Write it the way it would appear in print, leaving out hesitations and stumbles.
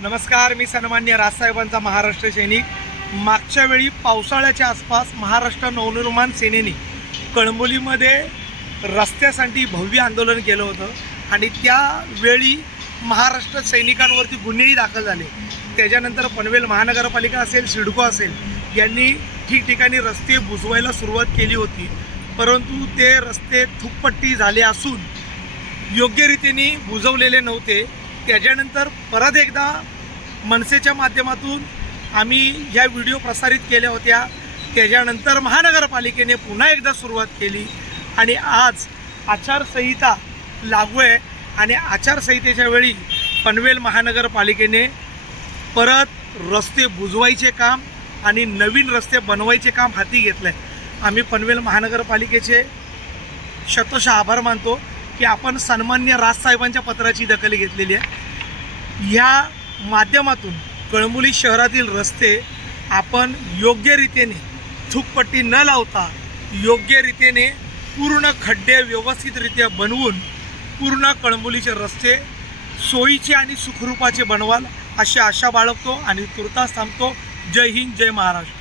नमस्कार, मी सन्मान्य राजसाहेबांचा महाराष्ट्र सैनिक। मागच्या वेळी पावसाळ्याच्या आसपास महाराष्ट्र नवनिर्माण सेनेने कळंबोलीमध्ये रस्त्यासाठी भव्य आंदोलन केलं होतं आणि त्यावेळी महाराष्ट्र सैनिकांवरती गुन्हेही दाखल झाले। त्याच्यानंतर पनवेल महानगरपालिका असेल, सिडको असेल यांनी ठिकठिकाणी रस्ते बुजवायला सुरुवात केली होती, परंतु ते रस्ते थुकपट्टी झाले असून योग्यरीतीने बुजवलेले नव्हते। त्याच्यानंतर परत एकदा मनसेच्या माध्यमातून आम्ही ह्या व्हिडिओ प्रसारित केल्या होत्या। त्याच्यानंतर महानगरपालिकेने पुन्हा एकदा सुरुवात केली आणि आज आचारसंहिता लागू आहे आणि आचारसंहितेच्या वेळी पनवेल महानगरपालिकेने परत रस्ते बुजवायचे काम आणि नवीन रस्ते बनवायचे काम हाती घेतलं आहे। आम्ही पनवेल महानगरपालिकेचे शतशः आभार मानतो की आपण सन्मान्य राजसाहेबांच्या पत्राची दखल घेतलेली आहे। ह्या माध्यमातून कळंबोली शहरातील रस्ते आपण योग्यरीतीने थुकपट्टी न लावता योग्यरीतीने पूर्ण खड्डे व्यवस्थितरित्या बनवून पूर्ण कळंबोलीचे रस्ते सोयीचे आणि सुखरूपाचे बनवाल अशी आशा बाळगतो आणि तुर्तास थांबतो। जय हिंद, जय महाराष्ट्र।